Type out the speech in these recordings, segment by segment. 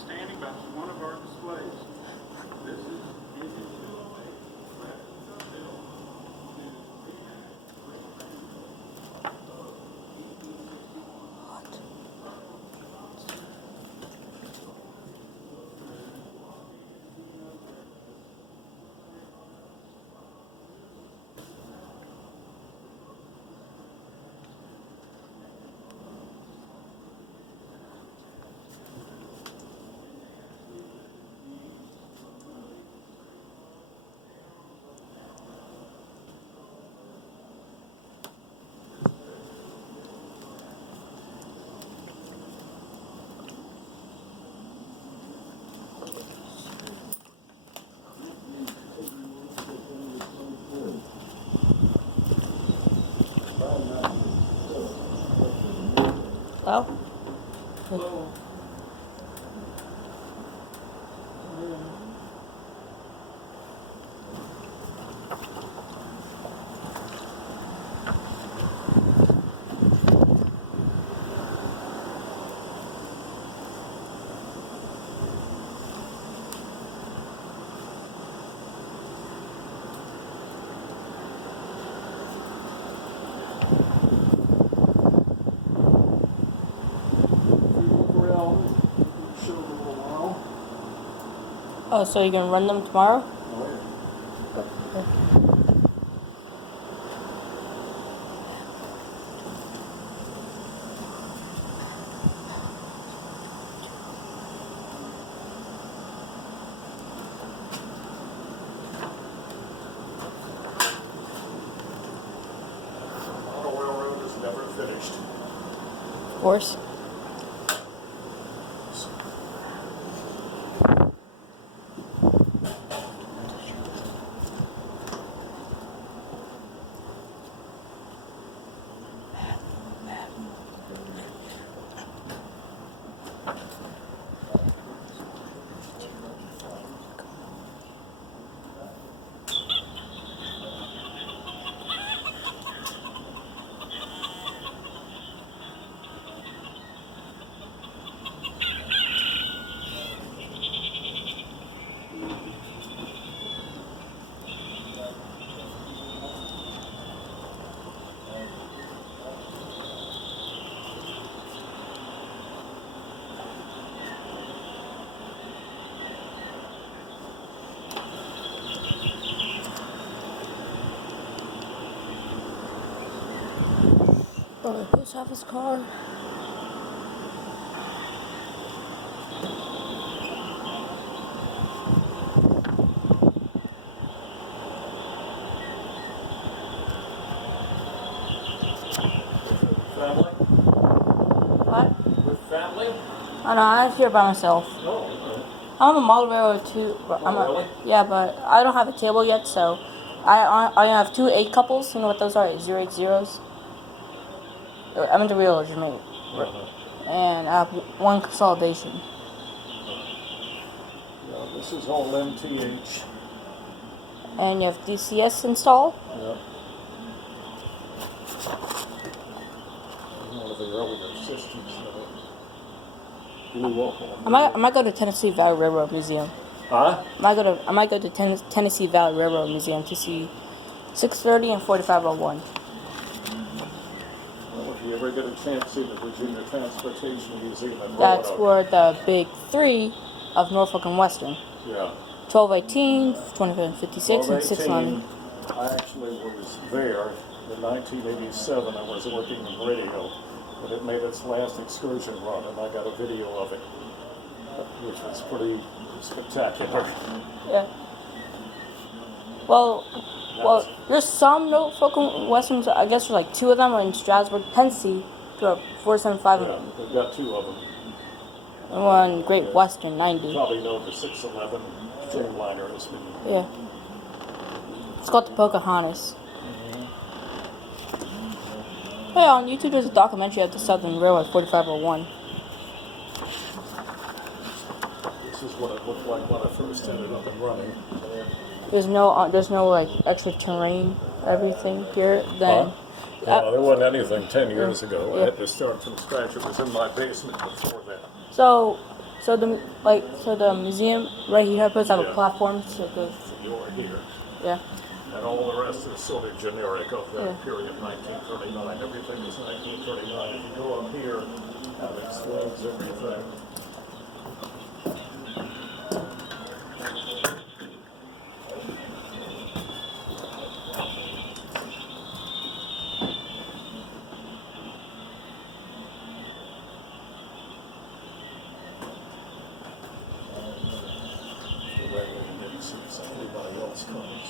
standing by one of our displays. This is Indian 208. Hello? Hello. Oh, so you're gonna run them tomorrow? Auto railroad is never finished. Of course. Oh, post office car. Family? What? With family? Oh no, I'm here by myself. Oh, I'm a model railroad too. But really? Yeah, but I don't have a table yet, so I have two 8 couples. You know what those are? 080s. I'm into real mate. And I have one consolidation. Yeah, this is all MTH. And you have DCS installed. Yeah. One of the earlier systems. Blew up on I might go to Tennessee Valley Railroad Museum. Huh? I might go to Tennessee Valley Railroad Museum to see 630 and 4501. Well, if you ever get a chance to see the Virginia Transportation Museum in That's Roanoke. where the big 3 of Norfolk and Western. Yeah. 1218, 2556, and 1218, 611. I actually was there in 1987. I was working in radio, but it made its last excursion run, and I got a video of it, which was pretty spectacular. Yeah. Well, there's some Norfolk and Westerns. I guess there's like 2 of them are in Strasburg, Tennessee, to 475. Yeah, they've got 2 of them. And one Great Western 90. You probably know the 611 Dreamliner has been. Yeah. It's called the Pocahontas. Hey, on YouTube there's a documentary of the Southern Railroad 4501. This is what it looked like when I first ended up and running. There's no like extra terrain, everything here. Then. No, there wasn't anything 10 years ago. Yeah. I had to start from scratch. It was in my basement before that. So, So the museum right here supposed to have a platform so it goes. So you're here. Yeah. And all the rest is sort of generic of that Yeah. period, 1939. Everything is 1939. If you go up here, that explains everything. Anybody else comes.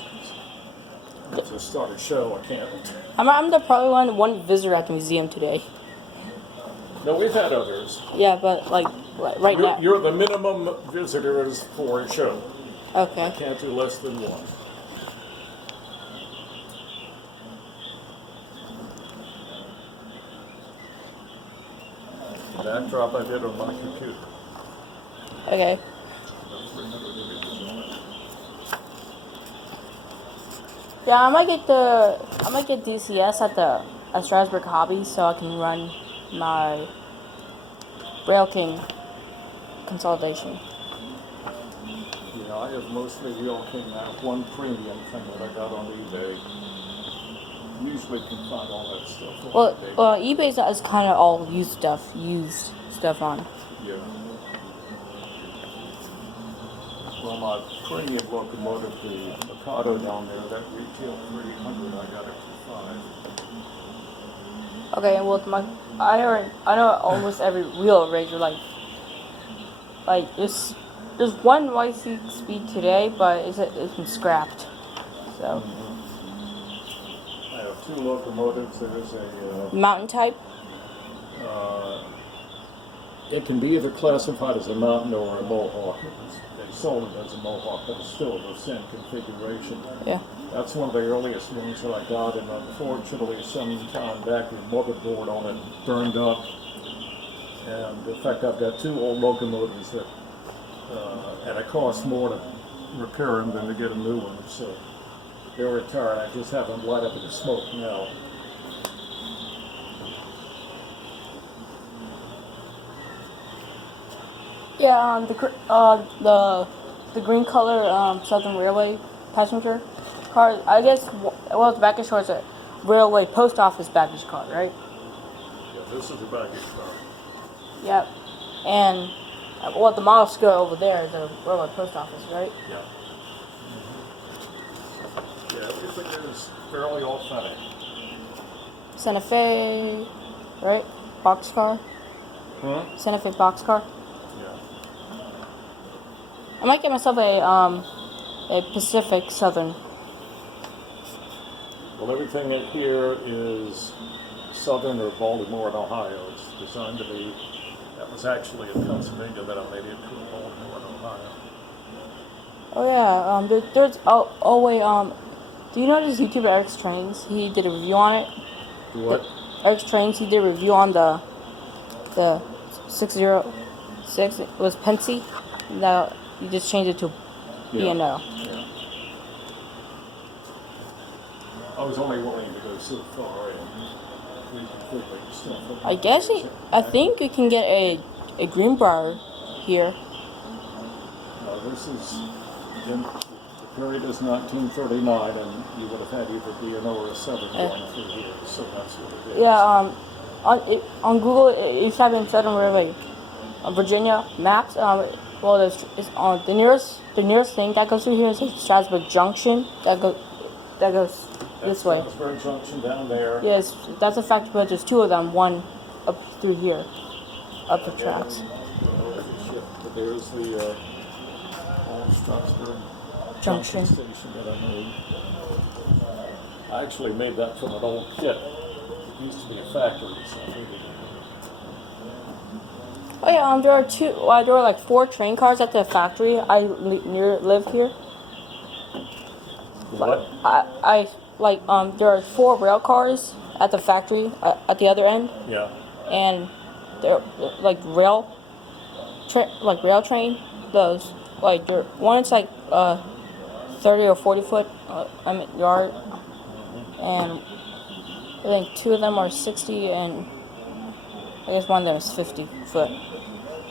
To start a show, I can't. I'm the probably one visitor at the museum today. No, we've had others. Yeah, but right now. You're the minimum visitors for a show. Okay. Can't do less than one. Backdrop I did on my computer. Okay. About 300 images on it. Yeah, I might get DCS at Strasburg Hobby so I can run my Rail King consolidation. Yeah, I have mostly Rail King. I have one premium thing that I got on eBay. Usually can find all that stuff on eBay. Well, eBay is kind of all used stuff on. Yeah. Well, my premium locomotive, the Mikado down there, that retail 300, I got it for 5. Okay, well, I know almost every wheel racer there's one YC speed today, but it's been scrapped. So I have 2 locomotives. There's a mountain type. it can be either classified as a mountain or a mohawk. They sold it as a mohawk, but it's still the same configuration. Yeah. That's one of the earliest ones that I got, and unfortunately, some time back, the motherboard on it burned up. And in fact, I've got 2 old locomotives that, and it costs more to repair them than to get a new one. So they're retired. I just have them light up in the smoke now. Yeah, the green color Southern Railway passenger car. I guess the baggage car is a railway post office baggage car, right? Yeah, this is the baggage car. Yep. And the model scale over there is a railway post office, right? Yeah. Yeah, everything is fairly authentic. Santa Fe, right? Boxcar. Huh? Santa Fe boxcar. Yeah. I might get myself a Pacific Southern. Well, everything in here is Southern or Baltimore and Ohio. It's designed to be. That was actually in Pennsylvania that I made it to Baltimore and Ohio. Oh yeah. There's wait. Do you know this YouTuber Eric's Trains? He did a review on it. What? Eric's Trains. He did a review on the 606. It was Pensy. Now you just changed it to B&O. Yeah. I was only willing to go so far and reconfigure stuff. I think you can get a Greenbrier here. This is in the period is 1939, and you would have had either B&O or a Southern going through here, so that's what it is. Yeah. On Google, if you type in Southern Railway, Virginia maps. The nearest thing that goes through here is Strasburg Junction. That goes this way. Strasburg Junction down there. Yes, that's a fact, but there's 2 of them. One up through here, up the tracks. But there's the old Strasburg Junction station that I made. I actually made that from an old kit. It used to be a factory, so I made it. Oh yeah, there are like 4 train cars at the factory. I live here. What? There are 4 rail cars at the factory at the other end. Yeah. And they're like rail train. Those one's like 30 or 40 foot yard, and I think 2 of them are 60, and I guess one of them is 50 foot.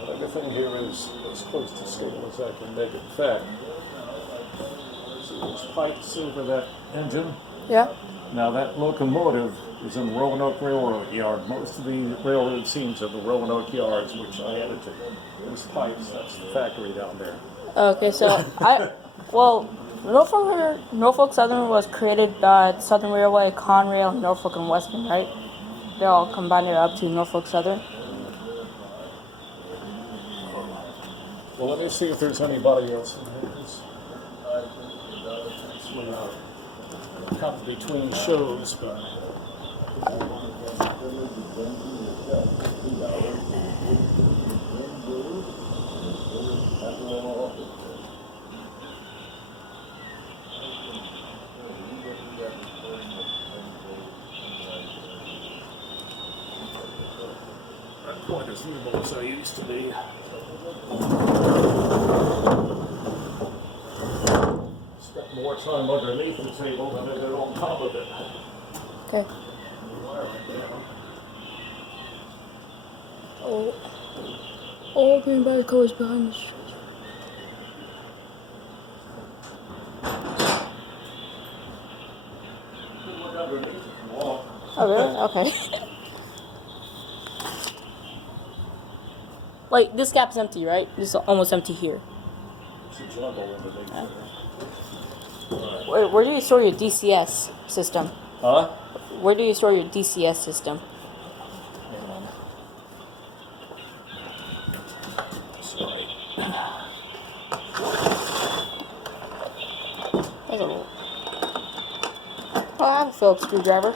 But I everything here is as close to scale as I can make it. In fact, see those pipes over that engine? Yeah. Now that locomotive is in the Roanoke Railroad Yard. Most of the railroad scenes are the Roanoke Yards, which I added to. Those pipes, that's the factory down there. Okay, so Norfolk Southern was created by Southern Railway, Conrail, Norfolk, and Western, right? They all combined it up to Norfolk Southern. Well, let me see if there's anybody else in here. Actually, cut between shows, but. Not quite as nimble as I used to be. Spent more time underneath the table than I did on top of it. Okay. All green by the colors behind the street. Oh, really? Okay. Like, this gap's empty, right? This is almost empty here. It's a jungle underneath there. Where do you store your DCS system? Huh? Where do you store your DCS system? Sorry. There's a little. Oh, I have a Phillips screwdriver.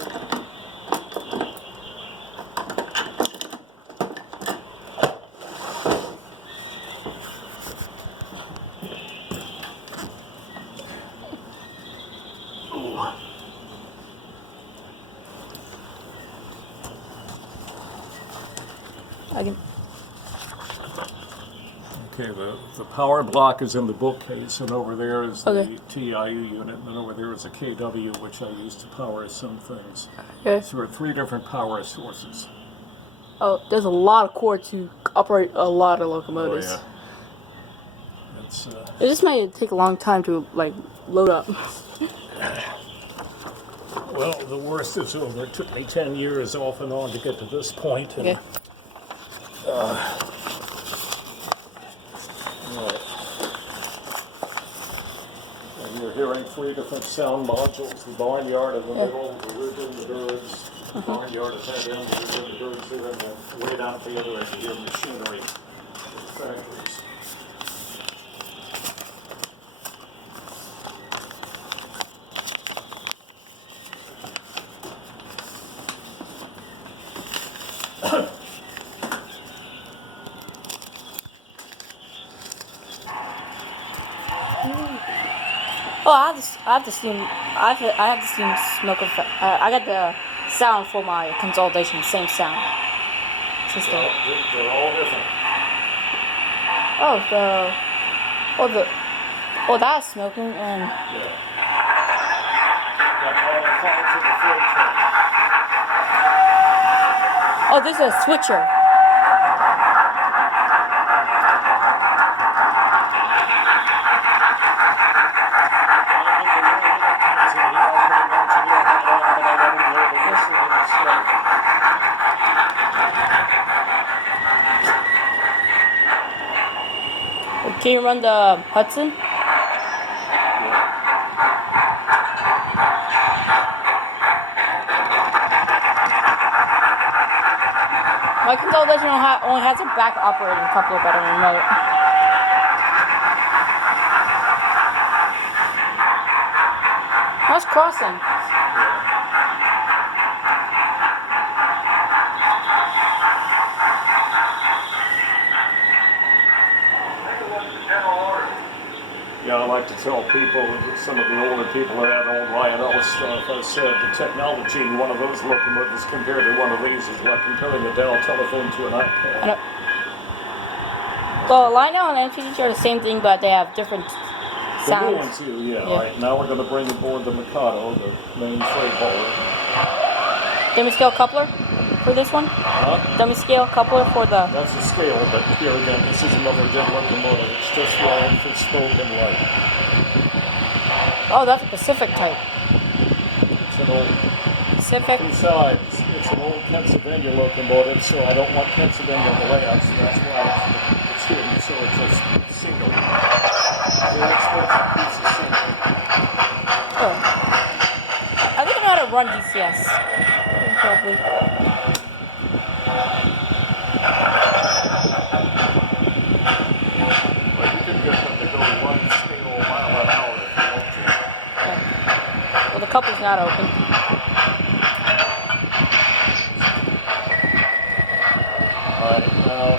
I can. Okay, the power block is in the bookcase, and over there is the Okay. TIU unit, and then over there is a KW, which I use to power some things. Okay. So there are 3 different power sources. Oh, there's a lot of cord to operate a lot of locomotives. Oh, yeah. It's, It just might take a long time to like load up. well, the worst is over. It took me 10 years off and on to get to this point. And, Okay. Right. And you're hearing 3 different sound modules: the barnyard in the middle, the roof and the birds, the barnyard at that end, the roof and the birds there, and then way down at the other end, you hear machinery in the factories. Oh, I have the steam. I have the steam smoker. I got the sound for my consolidation. Same sound system. They're all different. That's smoking and. Yeah. Got all the parts of the freight train. Oh, this is a switcher. Can you run the Hudson? My consolidation only has a back operating coupler, but a remote. How's crossing? Yeah, I like to tell people, some of the older people that old Lionel stuff, I said the technology in one of those locomotives compared to one of these is like comparing a Dell telephone to an iPad. Well, Lionel and NPD are the same thing, but they have different The new sounds. one too, yeah. Yeah. Right, now we're going to bring aboard the Mikado, the main freight hauler. Same scale coupler? for this one? Huh? Dummy scale coupler for the. That's a scale, but here again, this is another dead locomotive. It's just wired for smoke and light. Oh, that's a Pacific type. It's an old. Pacific. Besides, it's an old Pennsylvania locomotive, so I don't want Pennsylvania on the layout, so that's why it's hidden, so it's a single. Very expensive piece of single. Oh. I think I know how to run DCS. Probably. But you can get them to go one single mile an hour if you want to. Yeah. Well, the couple's not open. Alright, now,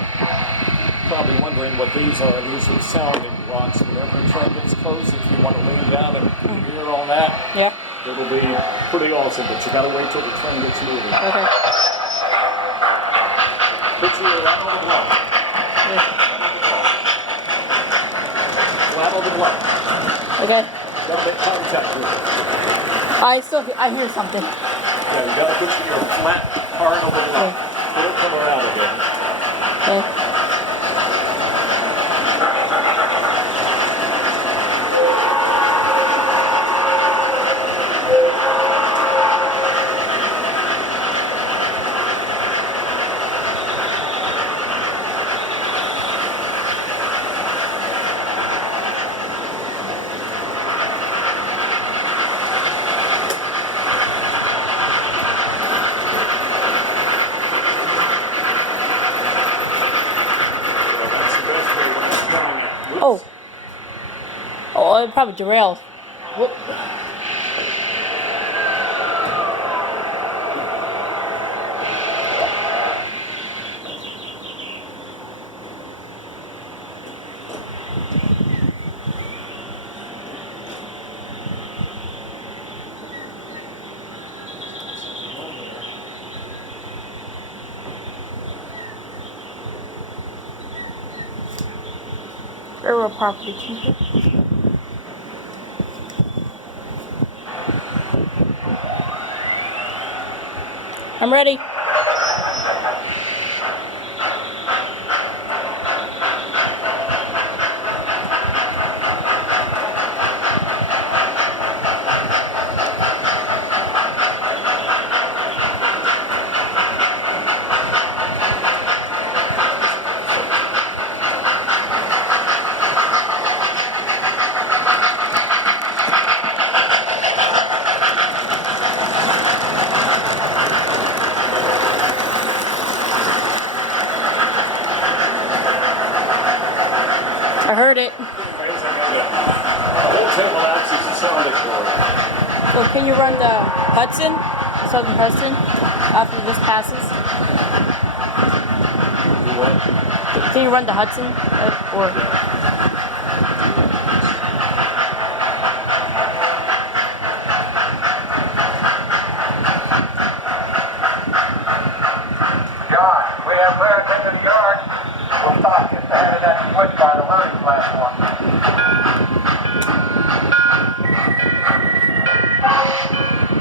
probably wondering what these are. These are sounding blocks. Whenever a train gets close, if you want to lean down and hear all that, Yeah. it'll be pretty awesome, but you gotta wait till the train gets moving. Okay. Put your right on the block. Yeah. Flat on the block. Okay. Gotta make contact with it. I hear something. Yeah, you gotta put your flat hard on the block. Okay. It'll come around again. Okay. That's the best way when it's coming in. Oh. Oh, it probably derailed. Whoop. Railroad property keeper. I'm ready. I heard it. Amazing, isn't it? The whole table axis is sounding for it. Well, can you run the Hudson? Southern Hudson? After this passes? Do what? Can you run the Hudson? Or John, we have flares into the yard. We'll stop just ahead of that switch by the loading platform.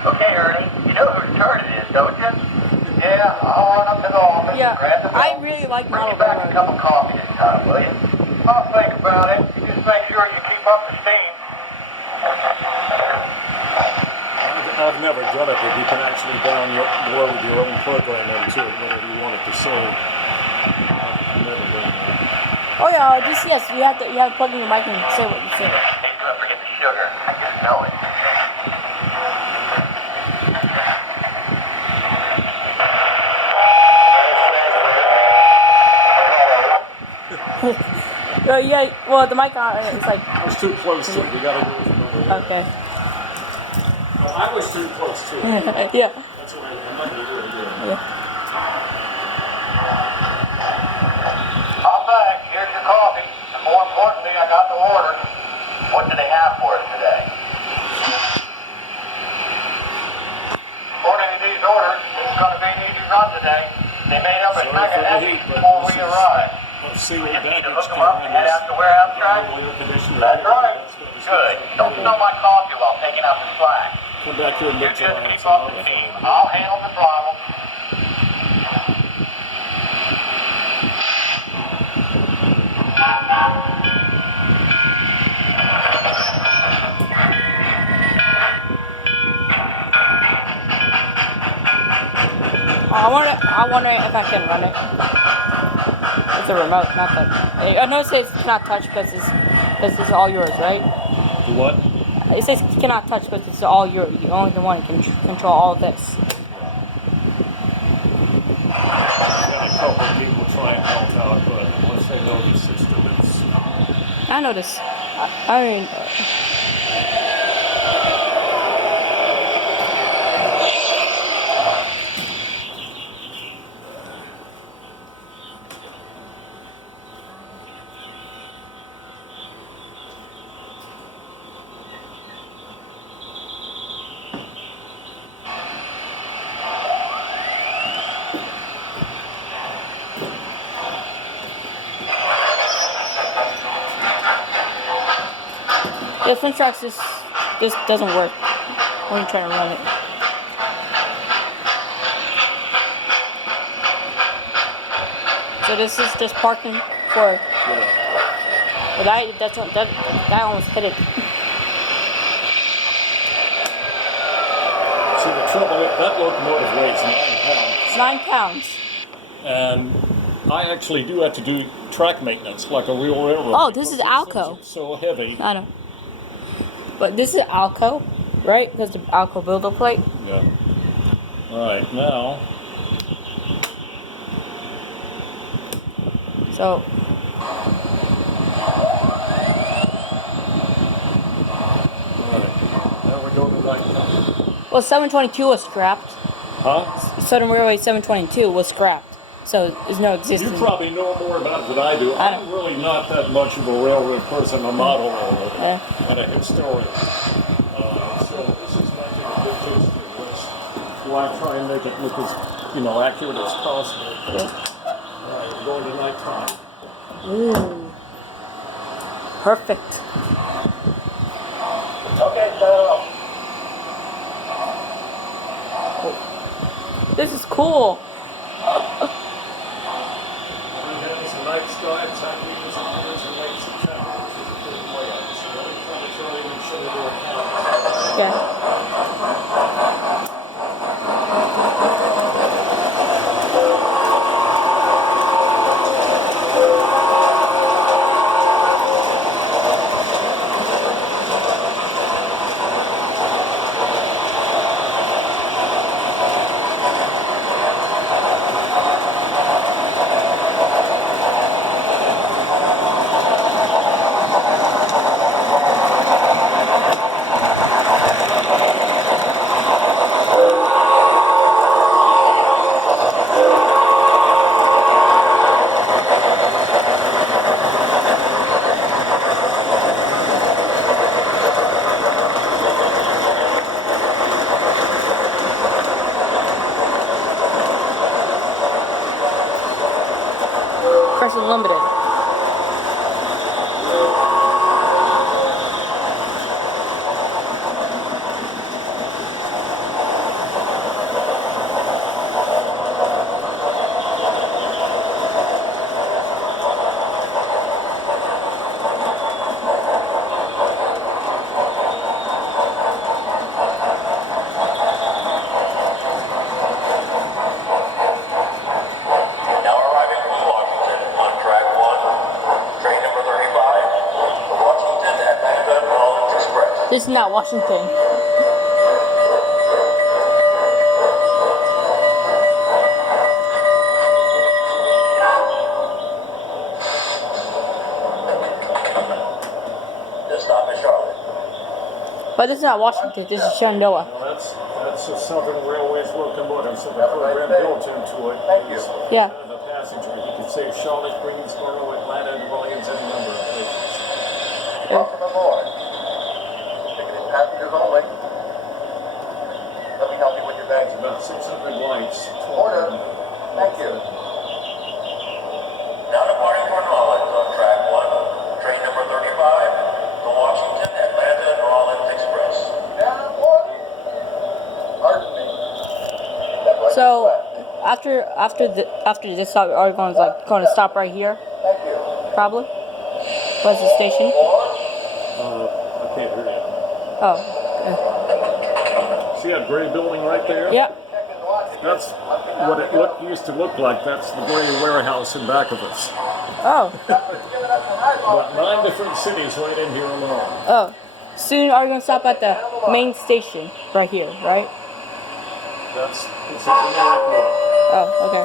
Okay, Ernie, you know whose turn it is, don't you? Yeah, I'll run up to the office yeah, and grab the I bill. really like Bring model me back a railroad. cup of coffee this time, will you? I'll think about it. Just make sure you keep up the steam. I've never done it, but you can actually download your own program into it whenever you want it to sing. I've never done that. Oh yeah, DCS. You have to plug in your mic and say what you say. Hey, don't forget the sugar. I just know it. Yeah. Well, the mic on. It's like I was too close to it. You gotta do it from over there. okay. Well, I was too close to it. Yeah. That's why I'm not gonna do it again. Yeah. I'm back. Here's your coffee. And more importantly, I got the order. What do they have for us today? According to these orders, it's going to be an easy run today. They made up a Sorry second for the heavy heat, but before we this is arrived. a sealed We just need to baggage hook them up car. and head out to warehouse track. Air conditioner. That's right. That's what it's Good. supposed to Don't be. spill my coffee while taking out the slack. Come back here in You just mid-July. keep up the steam. I'll handle the throttle. I'm wondering if I can run it. It's a remote, not the. I know it says cannot touch because it's all yours, right? Do what? It says cannot touch because it's all yours. You're only the one who can control all of this. Got a couple of people try and help out, but once they know the system, it's. I noticed. I mean. The Flint Tracks just doesn't work when you're trying to run it. So this is just parking for. Well, that almost hit it. See, the trouble is that locomotive weighs 9 pounds. It's 9 pounds. And I actually do have to do track maintenance like a real railroad. Oh, this is because these Alco. things are so heavy. I know. But this is Alco, right? Because the Alco builder plate. Yeah. All right, now. So. All right. Now we're going to right now. Well, 722 was scrapped. Huh? Southern Railway 722 was scrapped. So there's no existence. You probably know more about it than I do. I'm really not that much of a railroad person, a model railroad, and a historian. So this is my big taste of this. Why try and make it look as accurate as possible. Yeah. All right, we're going to nighttime. Ooh. Perfect. Okay, so. This is cool. It's a night sky, it's happening as it is in late September, which is a good layout. So really trying to throw even some of their accounts. Yeah. Press Unlimited. Now arriving from Washington on track 1, train number 35, the Washington Atlanta Rollins Express. This is not Washington. This stop is Charlotte. But this is not Washington. This is Shenandoah. Well, that's a Southern Railways locomotive, so the program built into it. Thank you. Yeah. The passenger, you could say Charlotte, Greensboro, Atlanta, New Orleans, any number of places. Welcome aboard. Ticketed passengers only. Let me help you with your bags. About 600 lights. Order. Thank you. Now departing for New Orleans on track 1, train number 35, the Washington Atlanta New Orleans Express. Now what? Pardon me. Step right So this way. after this stop, are we going to stop right here? Thank you. Probably. What's the station? I can't hear you. Oh. See that gray building right there? Yep. Check his watch. That's what it used to look like. That's the gray warehouse in back of us. Oh. About 9 different cities right in here alone. Oh. Soon are you going to stop at the main station right here, right? It's a generic look. Oh, okay.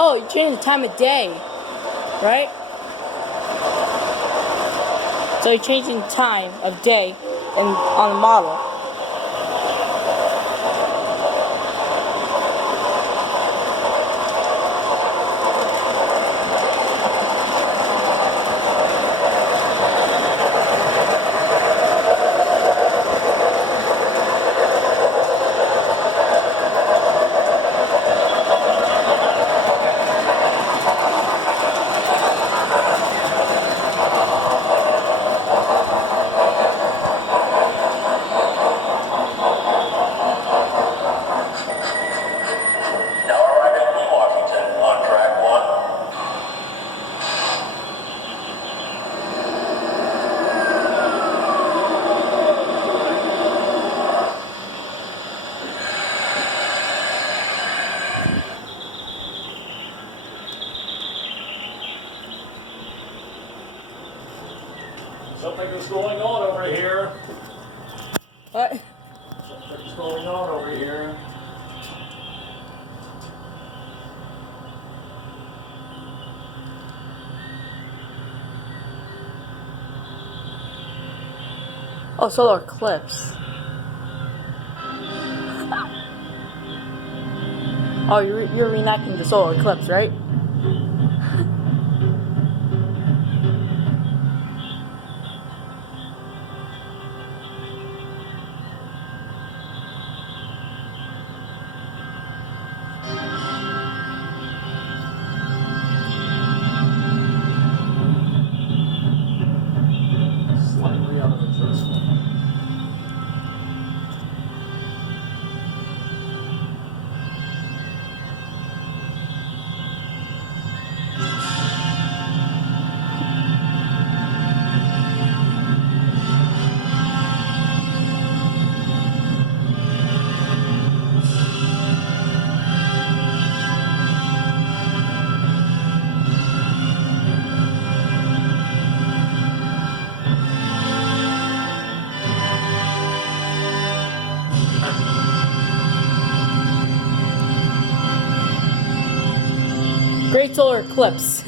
Oh, you changed the time of day, right? So you're changing the time of day on the model. Now arriving in Washington on track 1. Something is going on over here. What? Something's going on over here. Oh, solar eclipse. Oh, you're reenacting the solar eclipse, right? Slightly out of adjustment. Great solar eclipse.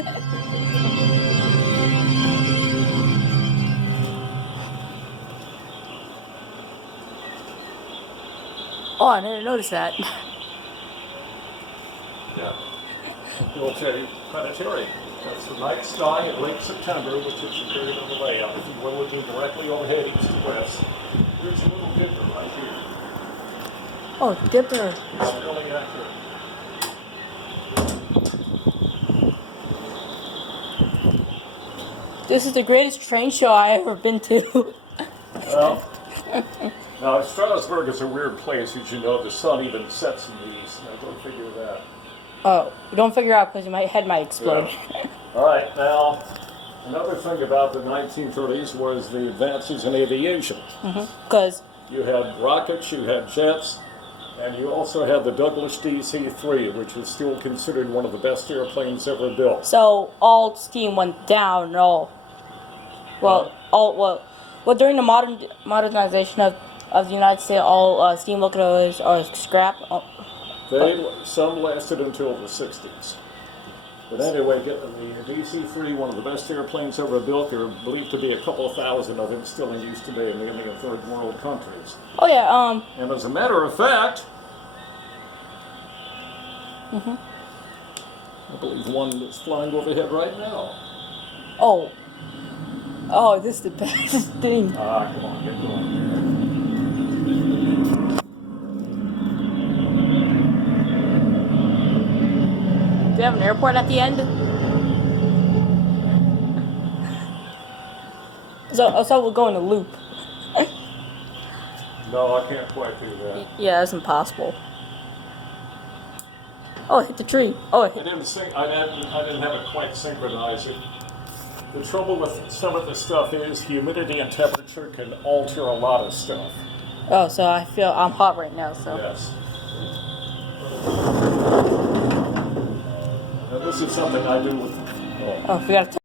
Oh, I didn't notice that. Yeah. Military planetarium. That's the night sky in late September, which is the period of the layout. If you were looking directly overhead east to west, there's a little dipper right here. Oh, Dipper. It's really accurate. This is the greatest train show I ever been to. Well, now Strasburg is a weird place, as you know. The sun even sets in the east. Now go figure that. Oh, don't figure out because my head might explode. Yeah. All right, now another thing about the 1930s was the advances in aviation. Because You had rockets, you had jets, and you also had the Douglas DC-3, which is still considered one of the best airplanes ever built. so all steam went down and all. Well, Well, during the modernization of the United States, all steam locomotives are scrap. Some lasted until the 60s. But anyway, the DC-3, one of the best airplanes ever built. There are believed to be a couple thousand of them still in use today in many of third world countries. Oh yeah. And as a matter of fact, I believe one is flying overhead right now. Oh, this is the best thing. Ah, come on, get going here. Do you have an airport at the end? So we'll go in a loop. No, I can't quite do that. Yeah, that's impossible. Oh, it hit the tree. Oh, it I hit. didn't have it quite synchronized. The trouble with some of this stuff is humidity and temperature can alter a lot of stuff. Oh, so I feel I'm hot right now. So. Yes. And this is something I do with. Oh, we gotta.